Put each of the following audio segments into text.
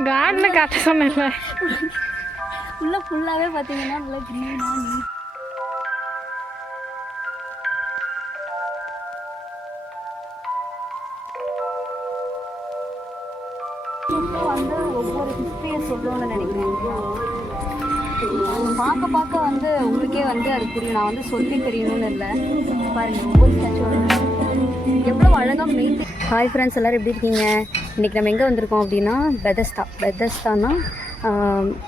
கார்டனில் காட்ட சொன்னேன்ல. உள்ள ஃபுல்லாகவே பார்த்தீங்கன்னா நல்லா க்ரீனாக நீட். வந்து ஒவ்வொரு ஹிஸ்ட்ரியை சொல்லணும்னு நினைக்கிறேன். பார்க்க பார்க்க வந்து உங்களுக்கே வந்து அது புரியும். நான் வந்து சொல்லி தெரியணும்னு இல்லை. பாருங்கள் ஒவ்வொரு ஸ்டாச்சுவோட எவ்வளோ அழகாக மெயின்டைன். ஹாய் ஃப்ரெண்ட்ஸ், எல்லோரும் எப்படி இருக்கீங்க? இன்றைக்கி நம்ம எங்கே வந்திருக்கோம் அப்படின்னா பெதஸ்தானா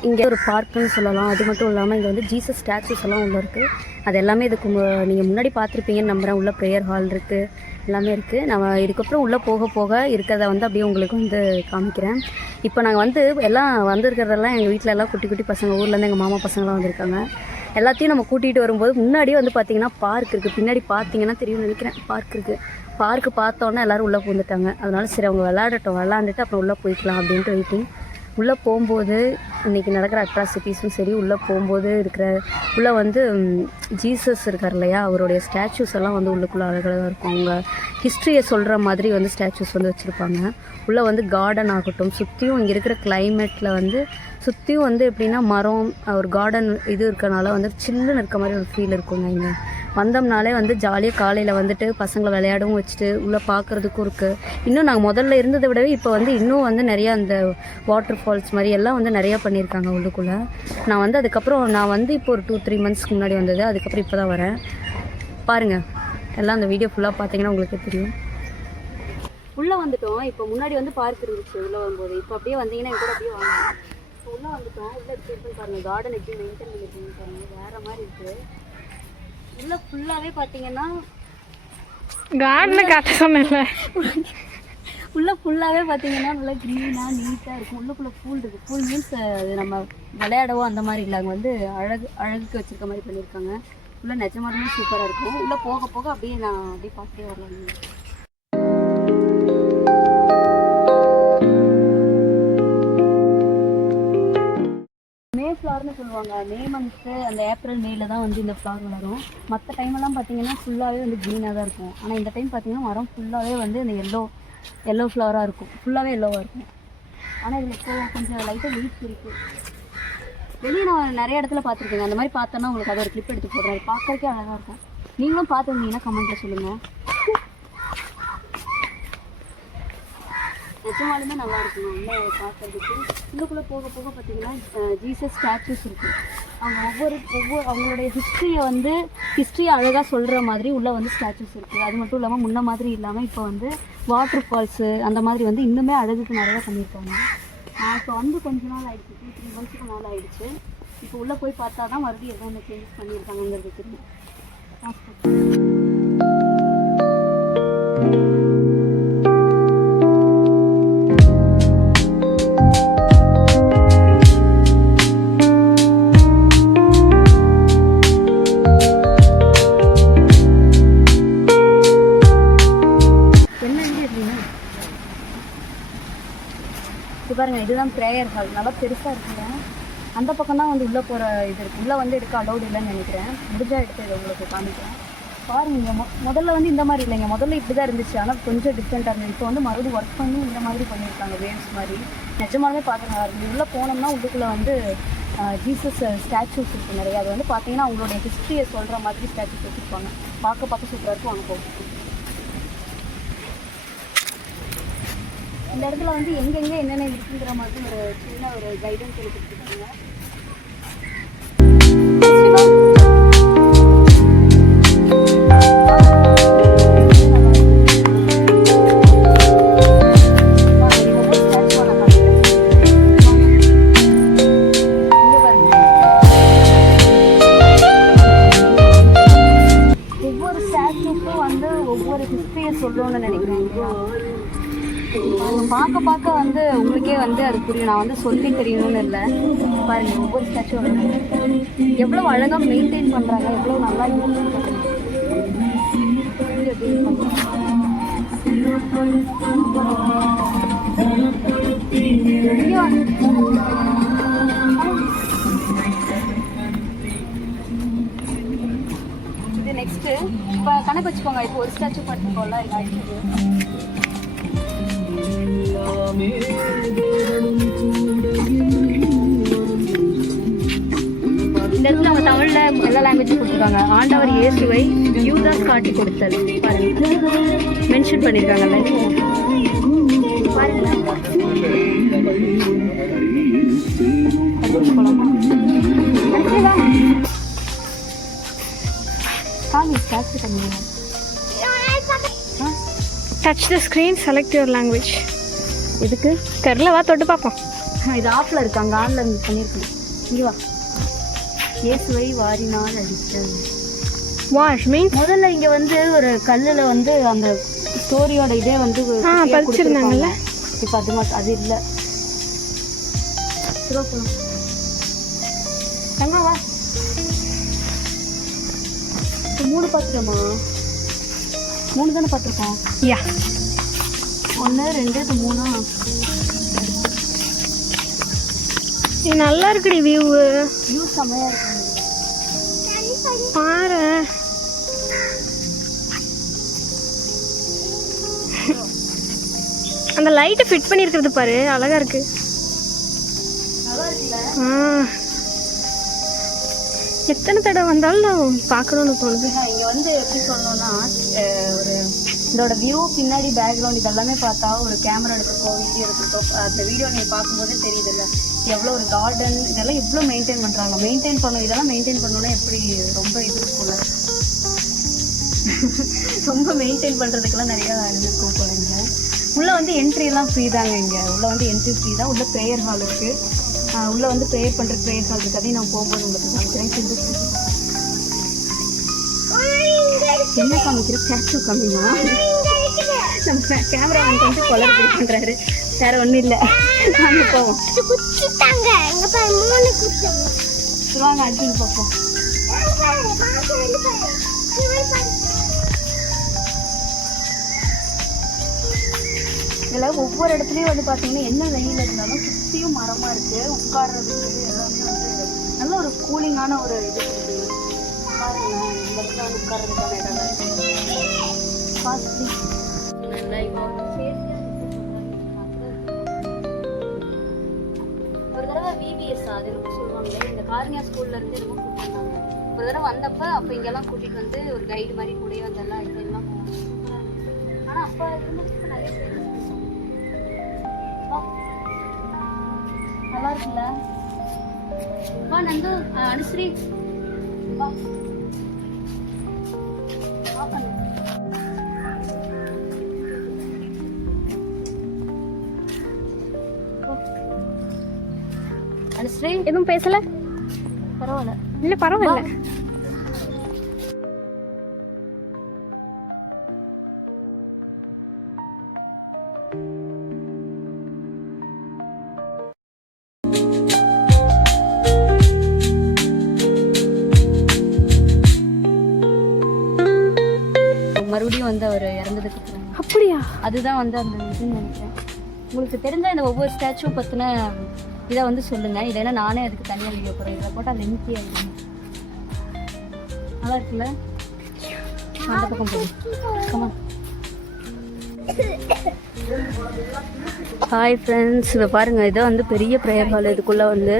இங்கே ஒரு பார்க்குன்னு சொல்லலாம். அது மட்டும் இல்லாமல் இங்கே வந்து ஜீசஸ் ஸ்டாச்சுஸ் எல்லாம் உள்ள இருக்குது. அது எல்லாமே இதுக்கு நீங்கள் முன்னாடி பார்த்துருப்பீங்கன்னு நம்புகிறேன். உள்ள ப்ரேயர் ஹால் இருக்குது, எல்லாமே இருக்குது. நம்ம இதுக்கப்புறம் உள்ளே போக போக இருக்கிறத வந்து அப்படியே உங்களுக்கு வந்து காமிக்கிறேன். இப்போ நாங்கள் வந்து எல்லாம் வந்திருக்கிறதெல்லாம் எங்கள் வீட்டில் எல்லாம் குட்டி குட்டி பசங்க, ஊர்லேருந்து எங்கள் மாமா பசங்களாம் வந்திருக்காங்க. எல்லாத்தையும் நம்ம கூட்டிகிட்டு வரும்போது முன்னாடியே வந்து பார்த்திங்கன்னா பார்க் இருக்குது. பின்னாடி பார்த்தீங்கன்னா தெரியும்னு நினைக்கிறேன். பார்க் இருக்குது. பார்க்கு பார்த்தோன்னே எல்லோரும் உள்ளே பூந்துட்டாங்க. அதனால சரி அவங்க விளாண்டுட்டு அப்புறம் உள்ளே போய்க்கலாம் அப்படின்ட்டு வெயிட்டிங். உள்ளே போகும்போது இன்றைக்கி நடக்கிற அட்ராசிட்டிஸும் சரி, உள்ளே போகும்போது இருக்கிற உள்ளே வந்து ஜீசஸ் இருக்கார் இல்லையா, அவருடைய ஸ்டாச்சூஸ் எல்லாம் வந்து உள்ளுக்குள்ளே அழகாக இருக்கும். அவங்க ஹிஸ்ட்ரியை சொல்கிற மாதிரி வந்து ஸ்டாச்சூஸ் வந்து வச்சுருப்பாங்க. உள்ளே வந்து கார்டன் ஆகட்டும், சுற்றியும் இங்கே இருக்கிற கிளைமேட்டில் வந்து சுற்றியும் வந்து எப்படின்னா மரம், ஒரு கார்டன் இது இருக்கனால வந்து சில்லுன்னு இருக்க மாதிரி ஒரு ஃபீல் இருக்குங்க. இங்கே வந்தோம்னாலே வந்து ஜாலியாக காலையில் வந்துட்டு பசங்களை விளையாடவும் வச்சுட்டு உள்ளே பார்க்குறதுக்கும் இருக்குது. இன்னும் நாங்கள் முதல்ல இருந்ததை விடவே இப்போ வந்து இன்னும் வந்து நிறையா அந்த வாட்டர் ஃபால்ஸ் மாதிரி எல்லாம் வந்து நிறையா பண்ணியிருக்காங்க உள்ளுக்குள்ளே. நான் வந்து அதுக்கப்புறம் இப்போ ஒரு 2-3 மந்த்ஸ்க்கு முன்னாடி வந்தது. அதுக்கப்புறம் இப்போ தான் வரேன். பாருங்கள், எல்லாம் அந்த வீடியோ ஃபுல்லாக பார்த்தீங்கன்னா உங்களுக்கு தெரியும். உள்ளே வந்துட்டோம். இப்போ முன்னாடி வந்து பார்க் இருந்துச்சு உள்ளே வரும்போது. இப்போ அப்படியே வந்தீங்கன்னா என் கூட அப்படியே வாங்க. இப்போ உள்ளே வந்துட்டோம். உள்ளே எப்படி இருக்குன்னு பாருங்கள். கார்டன் எப்படி மெயின்டைன் பண்ணியிருக்கீங்கன்னு பாருங்கள். வேறு மாதிரி இருக்குது. உள்ள ஃபுல்லாகவே பார்த்தீங்கன்னா கார்டனில் காட்ட சொன்னேன்ல. உள்ள ஃபுல்லாகவே பார்த்தீங்கன்னா நல்லா க்ரீனாக நீட்டாக இருக்கும். உள்ளுக்குள்ளே பூல் இருக்குது. பூல் மீன்ஸ் அது நம்ம விளையாடவோ அந்த மாதிரி இல்லை. அங்கே வந்து அழகுக்கு வச்சுருக்க மாதிரி பண்ணியிருக்காங்க. உள்ள நிஜமாலுமே சூப்பராக இருக்கும். உள்ளே போக போக அப்படியே நான் அப்படியே பார்த்துட்டே வரலாம். ஃப்ளவர்னு சொல்லுவாங்க. மே மந்த்து அந்த ஏப்ரல் மேல தான் வந்து இந்த ஃப்ளவர் வளரும். மற்ற டைமெல்லாம் பார்த்தீங்கன்னா ஃபுல்லாகவே வந்து க்ரீனாக தான் இருக்கும். ஆனால் இந்த டைம் பார்த்தீங்கன்னா மரம் ஃபுல்லாகவே வந்து இந்த எல்லோ ஃப்ளவராக இருக்கும். ஃபுல்லாகவே எல்லோவாக இருக்கும். ஆனால் இதில் இப்போ கொஞ்சம் லைட்டாக லீவ்ஸ் இருக்குது. வெளியே நான் நிறைய இடத்துல பார்த்துருக்கேங்க. அந்த மாதிரி பார்த்தோன்னா உங்களுக்கு அதை ஒரு கிளிப் எடுத்து போடுறாரு. பார்க்கறதுக்கே அழகாக இருக்கும். நீங்களும் பார்த்துருந்தீங்கன்னா கமெண்ட்டில் சொல்லுங்கள். நிஜமாலுமே நல்லா இருக்கும் உள்ளே பார்க்கறதுக்கு. உள்ளுக்குள்ளே போக போக பார்த்தீங்கன்னா ஜீசஸ் ஸ்டாச்சூஸ் இருக்குது. அவங்க ஒவ்வொரு அவங்களுடைய ஹிஸ்ட்ரியை அழகாக சொல்கிற மாதிரி உள்ளே வந்து ஸ்டாச்சூஸ் இருக்குது. அது மட்டும் இல்லாமல் முன்ன மாதிரி இல்லாமல் இப்போ வந்து வாட்டர் ஃபால்ஸு அந்த மாதிரி வந்து இன்னுமே அழகுக்கு நிறையா பண்ணியிருக்காங்க. இப்போ வந்து கொஞ்ச நாள் ஆகிடுச்சு, 2-3 மந்த்ஸுக்கு மேலே ஆகிடுச்சு. இப்போ உள்ளே போய் பார்த்தா தான் மறுபடியும் எவ்வளோ சேஞ்சஸ் பண்ணியிருக்காங்கிறது தெரியும். பாருங்க, இதுதான் ப்ரேயர் ஹால். நல்லா பெருசாக இருக்குங்க. அந்த பக்கம் தான் வந்து உள்ளே போகிற இது இருக்குது. உள்ளே வந்து எடுக்க அலௌட் இல்லைன்னு நினைக்கிறேன். முடிஞ்சால் எடுத்து இதை உங்களுக்கு காமிக்கிறேன். பாருங்க, முதல்ல வந்து இந்த மாதிரி இல்லைங்க. முதல்ல இப்படி தான் இருந்துச்சு. ஆனால் கொஞ்சம் டிஃப்ரெண்ட்டாக இருந்துச்சு. இப்போ வந்து மறுபடியும் ஒர்க் பண்ணி இந்த மாதிரி பண்ணியிருக்காங்க. வேவ்ஸ் மாதிரி நிஜமாலுமே பார்க்க நல்லா இருக்குது. உள்ளே போனோம்னா உள்ளுக்குள்ளே வந்து ஜீசஸ் ஸ்டாச்சூஸ் இருக்குது நிறையா. அது வந்து பார்த்தீங்கன்னா அவங்களுடைய ஹிஸ்ட்ரியை சொல்கிற மாதிரி ஸ்டாச்சூஸ் வச்சுருப்பாங்க. பார்க்க சூப்பராக இருக்கும். அங்கே போகும். இந்த இடத்துல வந்து எங்கெங்கே என்னென்ன இருக்குங்கிற மாதிரி ஒரு சின்ன ஒரு கைடன்ஸ் கொடுத்துருக்காங்க. ஒவ்வொரு ஸ்டாச்சுக்கும் வந்து ஒவ்வொரு ஹிஸ்ட்ரியை சொல்லணும்னு நினைக்கிறேன். பார்க்க வந்து உங்களுக்கே வந்து அது புரியும். நான் வந்து சொல்லி தெரியணும்னு இல்லை. பாருங்கள் ஒவ்வொரு ஸ்டாச்சுவோட எவ்வளோ அழகாக மெயின்டைன் பண்ணுறாங்க, எவ்வளோ நல்லா யூஸ் பண்ணுறாங்க. இது நெக்ஸ்ட்டு இப்போ கணக்கு வச்சுக்கோங்க. இப்போ ஒரு ஸ்டாச்சு பார்த்துக்கோல இல்லை ஆயிடுச்சு. எல்லா லாங்குவேஜும் கொடுத்துருக்காங்க. ஆண்டவர் இயேசுவை யூதாஸ் காட்டி கொடுத்தல் பாருங்க மென்ஷன் பண்ணியிருக்காங்கல்ல. பாருங்களேன் touch the screen, select your language. எதுக்கு தெரில, வா தொட்டு பார்ப்போம். இது ஆஃபில் இருக்கு, அங்கே ஆன்ல பண்ணியிருக்கணும். இங்கே வா. இயேசுவை வாரினால் அடித்தல். வாஷ் மீன்ஸ் முதல்ல இங்கே வந்து ஒரு கல்லில் வந்து அந்த ஸ்டோரியோட இதே வந்து பதிச்சிருந்தாங்கல்ல. இப்போ அது மட்டும் அது இல்லை. தங்க வா. இப்போ 3 பார்த்துட்டோமா? 3 தானே பார்த்துருக்கோம். யா 1 2 இது 3. இது நல்லா இருக்குடி வியூ. வியூ செம்மையாக இருக்கு பாரு. அந்த லைட்டை ஃபிட் பண்ணியிருக்கிறது பாரு, அழகா இருக்கு. நல்லா இருக்குல்ல. எத்தனை தடவை வந்தாலும் பார்க்கணும்னு தோணுது. இங்கே வந்து எப்படி சொல்லணும்னா ஒரு இதோட வியூ பின்னாடி பேக்ரவுண்ட் இதெல்லாமே பார்த்தா ஒரு கேமரா எடுத்துக்கோ வீடியோ எடுத்துக்கோ அந்த வீடியோ நீங்கள் பார்க்கும்போதே தெரியுதுல்ல எவ்வளோ ஒரு கார்டன் இதெல்லாம் எவ்வளோ மெயின்டைன் பண்ணுறாங்க. மெயின்டைன் பண்ணணும், இதெல்லாம் மெயின்டைன் பண்ணணுன்னா எப்படி ரொம்ப இது இருக்கும்ல. ரொம்ப மெயின்டைன் பண்ணுறதுக்கெல்லாம் நிறையா இருக்கும் போல. இங்கே உள்ளே வந்து என்ட்ரிலாம் ஃப்ரீ தாங்க. இங்கே உள்ளே வந்து என்ட்ரி ஃப்ரீ தான். உள்ளே ப்ரேயர் ஹால் இருக்குது. உள்ளே வந்து ப்ரேயர் பண்ணுற ப்ரேயர் ஹால் இருக்குது. அதையும் நான் போகும்போது உங்களுக்கு காமிக்கிறேன். என்ன காமிக்கிற? ஸ்டாச்சு காமிமா. நம்ம கேமராமேன் கொஞ்சம் கொலர் பண்ணுறாரு, வேறு ஒன்றும் இல்லை. நாங்கள் போவோம். வாங்க அடுத்து பார்ப்போம். இதில் ஒவ்வொரு இடத்துலையும் வந்து பார்த்தீங்கன்னா என்ன வெயில் இருந்தாலும் சுற்றியும் மரமாக இருக்குது. உட்கார்றதுக்கு எல்லாமே வந்து நல்ல ஒரு கூலிங்கான ஒரு இது இருக்குது. பாருங்க இந்த இடத்துல வந்து உட்கார்றதுக்கான இடம் பாஸ்டி நல்லா இப்போ ஒரு தடவை விபிஎஸ் அது இருக்கும் சொல்லுவாங்களே, இந்த கார்னியா ஸ்கூல்ல இருந்து ரொம்ப கூப்பிட்டுருந்தாங்க. ஒரு தடவை வந்தப்ப அப்போ இங்கெல்லாம் கூட்டிகிட்டு வந்து ஒரு கைடு மாதிரி கூடயே வந்தெல்லாம் இதெல்லாம் ஆனால் அப்போ இருந்ததுக்கு நிறைய பேர் நல்லா இருக்குல்ல. வா நந்து அனுஸ்ரீ வா. அனுஸ்ரீ எதுவும் பேசல? பரவாயில்ல. இல்லை பரவாயில்ல. மறுபடியும் வந்து அவர் இறந்ததுக்கு அப்புறம் அப்படியா? அதுதான் வந்து அந்த இதுன்னு நினைக்கிறேன். உங்களுக்கு தெரிஞ்ச இந்த ஒவ்வொரு ஸ்டாச்சு பற்றின இதை வந்து சொல்லுங்கள். இல்லைன்னா நானே அதுக்கு தனியாக வீடியோ போடுறேன். இதில் போட்டால் லென்த்தியாக இருக்கும். நல்லா இருக்குல்ல? அந்த பக்கம் போகும். ஹாய் ஃப்ரெண்ட்ஸ், இப்போ பாருங்கள் இதை வந்து பெரிய ப்ரேயர் ஹால். இதுக்குள்ளே வந்து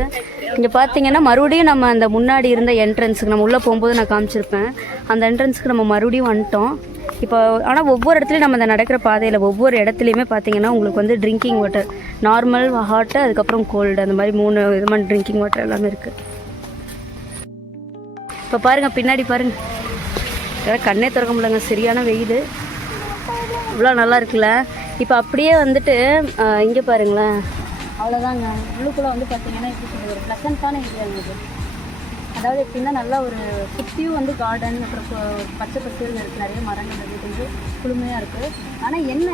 இங்கே பார்த்தீங்கன்னா மறுபடியும் நம்ம அந்த முன்னாடி இருந்த என்ட்ரன்ஸுக்கு நம்ம உள்ளே போகும்போது நான் காமிச்சிருப்பேன். அந்த என்ட்ரன்ஸுக்கு நம்ம மறுபடியும் வந்துட்டோம் இப்போ. ஆனால் ஒவ்வொரு இடத்துலையும் நம்ம அந்த நடக்கிற பாதையில் ஒவ்வொரு இடத்துலையுமே பார்த்தீங்கன்னா உங்களுக்கு வந்து ட்ரிங்கிங் வாட்டர், நார்மல், ஹாட்டு, அதுக்கப்புறம் கோல்டு, அந்த மாதிரி 3 விதமான ட்ரிங்கிங் வாட்டர் எல்லாமே இருக்குது. இப்போ பாருங்கள் பின்னாடி பாருங்கள், ஏதாவது கண்ணே திறக்க முடியலங்க, சரியான வெயில். இவ்வளோ நல்லா இருக்குல்ல. இப்போ அப்படியே வந்துட்டு இங்கே பாருங்களேன், அவ்வளோதாங்க. உள்ளுக்குள்ளே வந்து பார்த்தீங்கன்னா எப்படி சொல்கிறது, ஒரு ப்ளசன்ட்டான ஏரியாங்க இது. அதாவது எப்படின்னா நல்லா ஒரு சுற்றியும் வந்து கார்டன், அப்புறம் பச்சை பசேல்னு இருக்குது, நிறைய மரங்கள் இருக்குது, கொஞ்சம் குளுமையாக இருக்குது. ஆனால் என்ன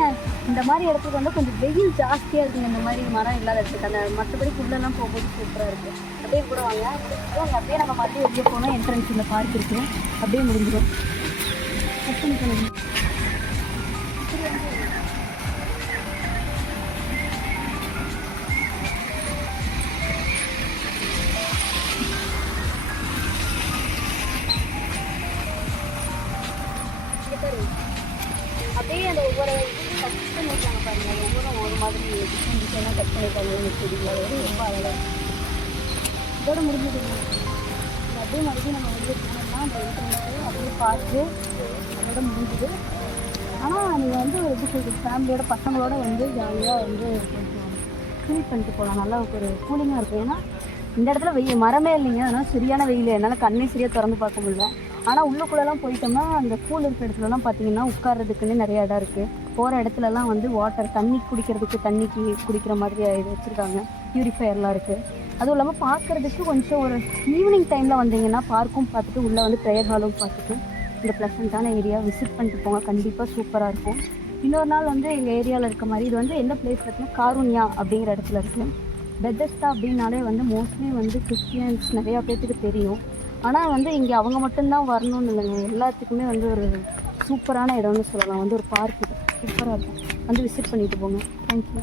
இந்த மாதிரி இடத்துக்கு வந்து கொஞ்சம் வெயில் ஜாஸ்தியாக இருக்குங்க. இந்த மாதிரி மரம் இல்லாத இடத்துக்கு அந்த மற்றபடி உள்ளெல்லாம் போகும்போது சூப்பராக இருக்குது. அப்படியே கூட வாங்க. அங்கே அப்படியே நம்ம மறுபடியும் வெளியே போனால் என்ட்ரன்ஸ் இந்த பார்க் இருக்குது, அப்படியே முடிஞ்சிடும். அப்படியே அந்த ஒவ்வொரு கட் பண்ணியிருக்காங்க பாருங்கள். ஒவ்வொன்றும் ஒரு மாதிரி டிசைனாக கட் பண்ணியிருக்காங்க. செடிகளோட ரொம்ப அழகாக இதோட முடிஞ்சது. அப்படியே மறுபடியும் நம்ம வந்து போனோம்னா அந்த இன்டர்நெட்டு அப்படியே பார்த்து அதோட முடிஞ்சுது. ஆனால் நீங்கள் வந்து எப்படி சொல்கிறது, ஃபேமிலியோட பசங்களோட வந்து ஜாலியாக வந்து கொஞ்சம் ஃபீல் பண்ணிட்டு போகலாம். நல்லா ஒரு கூலிங்காக இருக்கும். ஏன்னா இந்த இடத்துல மரமே இல்லைங்க, அதனால் சரியான வெயில், என்னால் கண்ணே சரியாக திறந்து பார்க்க முடியல. ஆனால் உள்ளுக்குள்ளெல்லாம் போயிட்டோம்னா அந்த கூல் இருக்கிற இடத்துலலாம் பார்த்தீங்கன்னா உட்கார்றதுக்குன்னு நிறைய இடம் இருக்குது. போகிற இடத்துலலாம் வந்து வாட்டர் தண்ணி குடிக்கிறதுக்கு, தண்ணிக்கு குடிக்கிற மாதிரி இது வச்சுருக்காங்க, ப்யூரிஃபையர்லாம் இருக்குது. அதுவும் இல்லாமல் பார்க்குறதுக்கு கொஞ்சம் ஒரு ஈவினிங் டைமில் வந்தீங்கன்னா பார்க்கும் பார்த்துட்டு உள்ளே வந்து ப்ரேயர் ஹாலும் பார்த்துட்டு இந்த ப்ளசண்ட்டான ஏரியா விசிட் பண்ணிட்டு போங்க, கண்டிப்பாக சூப்பராக இருக்கும். இன்னொரு நாள் வந்து எங்கள் ஏரியாவில் இருக்க மாதிரி இது வந்து எந்த பிளேஸில் இருக்குன்னா காருண்யா அப்படிங்கிற இடத்துல இருக்குது. பெதஸ்தா அப்படின்னாலே வந்து மோஸ்ட்லி வந்து கிறிஸ்டியன்ஸ் நிறையா பேர்த்துக்கு தெரியும். ஆனால் வந்து இங்கே அவங்க மட்டும்தான் வரணும்னு இல்லைங்க, எல்லாத்துக்குமே வந்து ஒரு சூப்பரான இடம்னு சொல்லலாம். வந்து ஒரு பார்க் இது சூப்பராக இருக்கும், வந்து விசிட் பண்ணிட்டு போங்க. தேங்க்யூ.